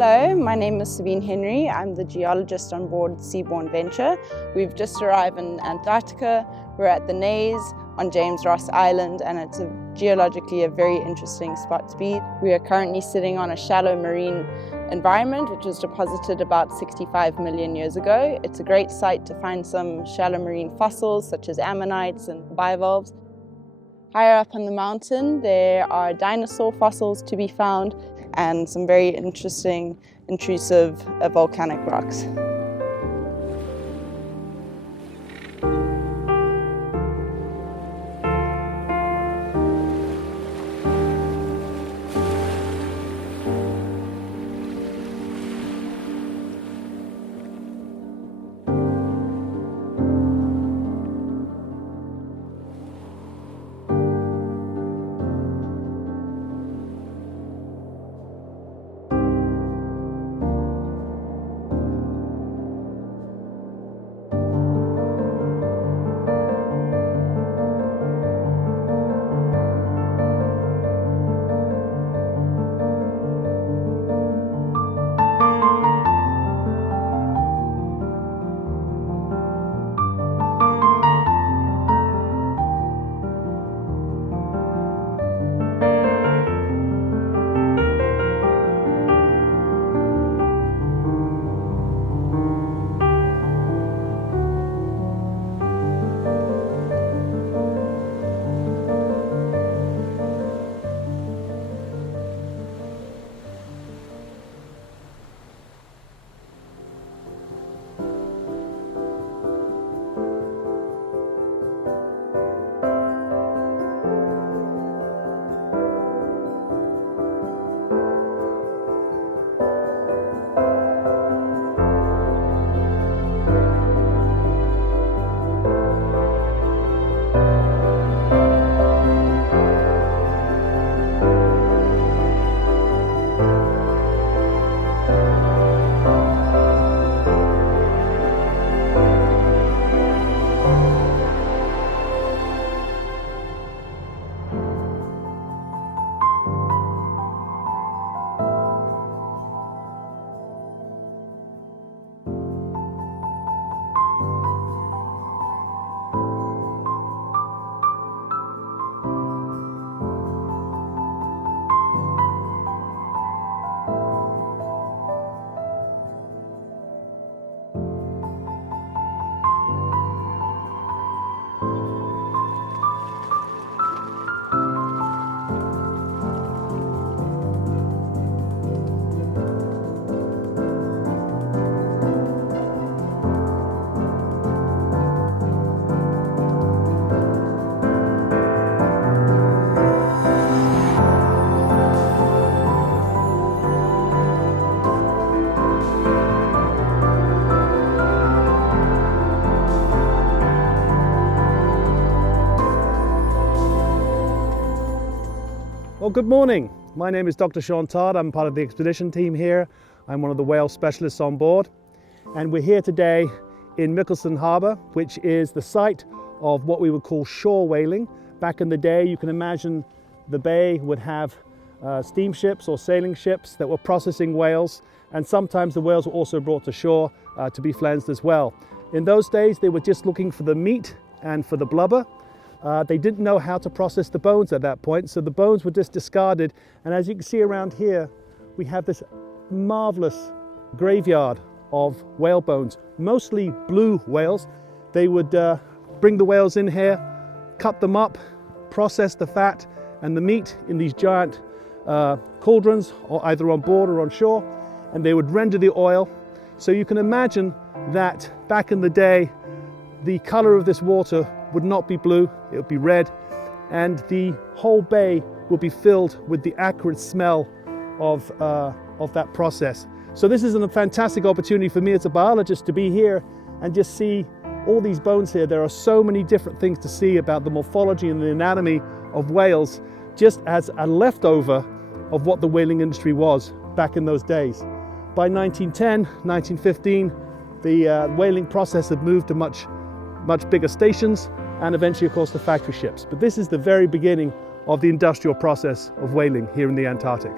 Hello, my name is Seabourn Henry. I'm the geologist on board Seabourn venture. We've just arrived in Antarctica. We're at the Naze on James Ross Island, and it's geologically a very interesting spot to be. We are currently sitting on a shallow marine environment which was deposited about 65 million years ago. It's a great site to find some shallow marine fossils such as ammonites and bivalves. Higher up on the mountain there are dinosaur fossils to be found and some very interesting intrusive volcanic rocks. Well, good morning. My name is Dr. Sean Todd. I'm part of the expedition team here. I'm one of the whale specialists on board. And we're here today in Mickelson Harbour, which is the site of what we would call shore whaling. Back in the day, you can imagine the bay would have steamships or sailing ships that were processing whales. And sometimes the whales were also brought to shore to be flensed as well. In those days, they were just looking for the meat and for the blubber. They didn't know how to process the bones at that point, so the bones were just discarded. And as you can see around here, we have this marvelous graveyard of whale bones, mostly blue whales. They would bring the whales in here, cut them up, process the fat and the meat in these giant cauldrons, or either on board or on shore, and they would render the oil. So you can imagine that back in the day, the color of this water would not be blue, it would be red, and the whole bay would be filled with the acrid smell of that process. So this is a fantastic opportunity for me as a biologist to be here and just see all these bones here. There are so many different things to see about the morphology and the anatomy of whales, just as a leftover of what the whaling industry was back in those days. By 1910, 1915, the whaling process had moved to much bigger stations, and eventually, of course, the factory ships. But this is the very beginning of the industrial process of whaling here in the Antarctic.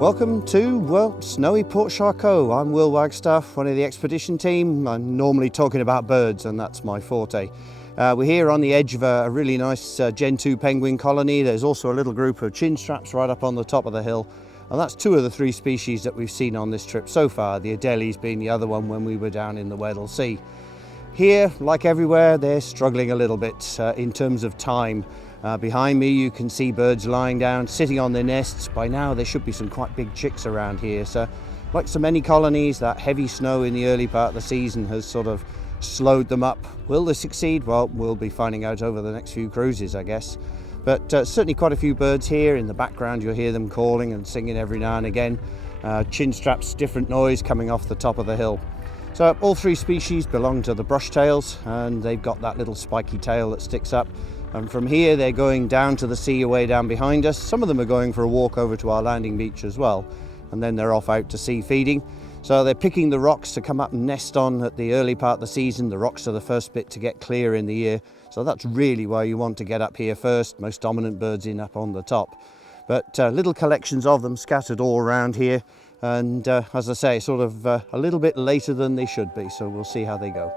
Welcome to, well, snowy Port Charcoal. I'm Will Wagstaff, one of the expedition team. I'm normally talking about birds, and that's my forte. We're here on the edge of a really nice Gen 2 penguin colony. There's also a little group of chinstraps right up on the top of the hill, and that's two of the three species that we've seen on this trip so far, the Adelies being the other one when we were down in the Weddell Sea. Here, like everywhere, they're struggling a little bit in terms of time. Behind me you can see birds lying down, sitting on their nests. By now there should be some quite big chicks around here. So like so many colonies, that heavy snow in the early part of the season has sort of slowed them up. Will they succeed? Well, we'll be finding out over the next few cruises, I guess. But certainly quite a few birds here. In the background you'll hear them calling and singing every now and again. Chinstraps, different noise coming off the top of the hill. So all three species belong to the brushtails, and they've got that little spiky tail that sticks up. And from here they're going down to the sea away down behind us. Some of them are going for a walk over to our landing beach as well, and then they're off out to sea feeding. So they're picking the rocks to come up and nest on at the early part of the season. The rocks are the first bit to get clear in the year, so that's really why you want to get up here first. Most dominant birds in up on the top, but little collections of them scattered all around here, and as I say, sort of a little bit later than they should be, so we'll see how they go.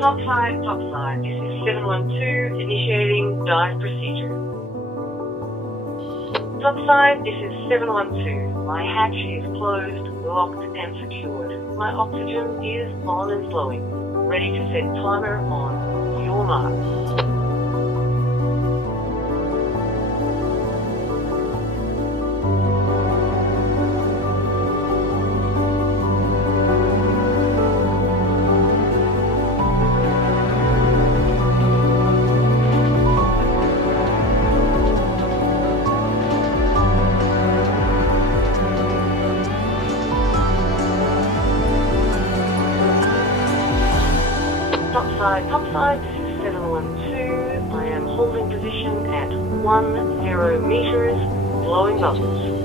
Topside, this is 712, initiating dive procedure. Topside, this is 712, my hatch is closed, locked and secured. My oxygen is on and flowing, ready to set timer on your mark. Topside, this is 712. I am holding position at 10 meters, blowing bubbles.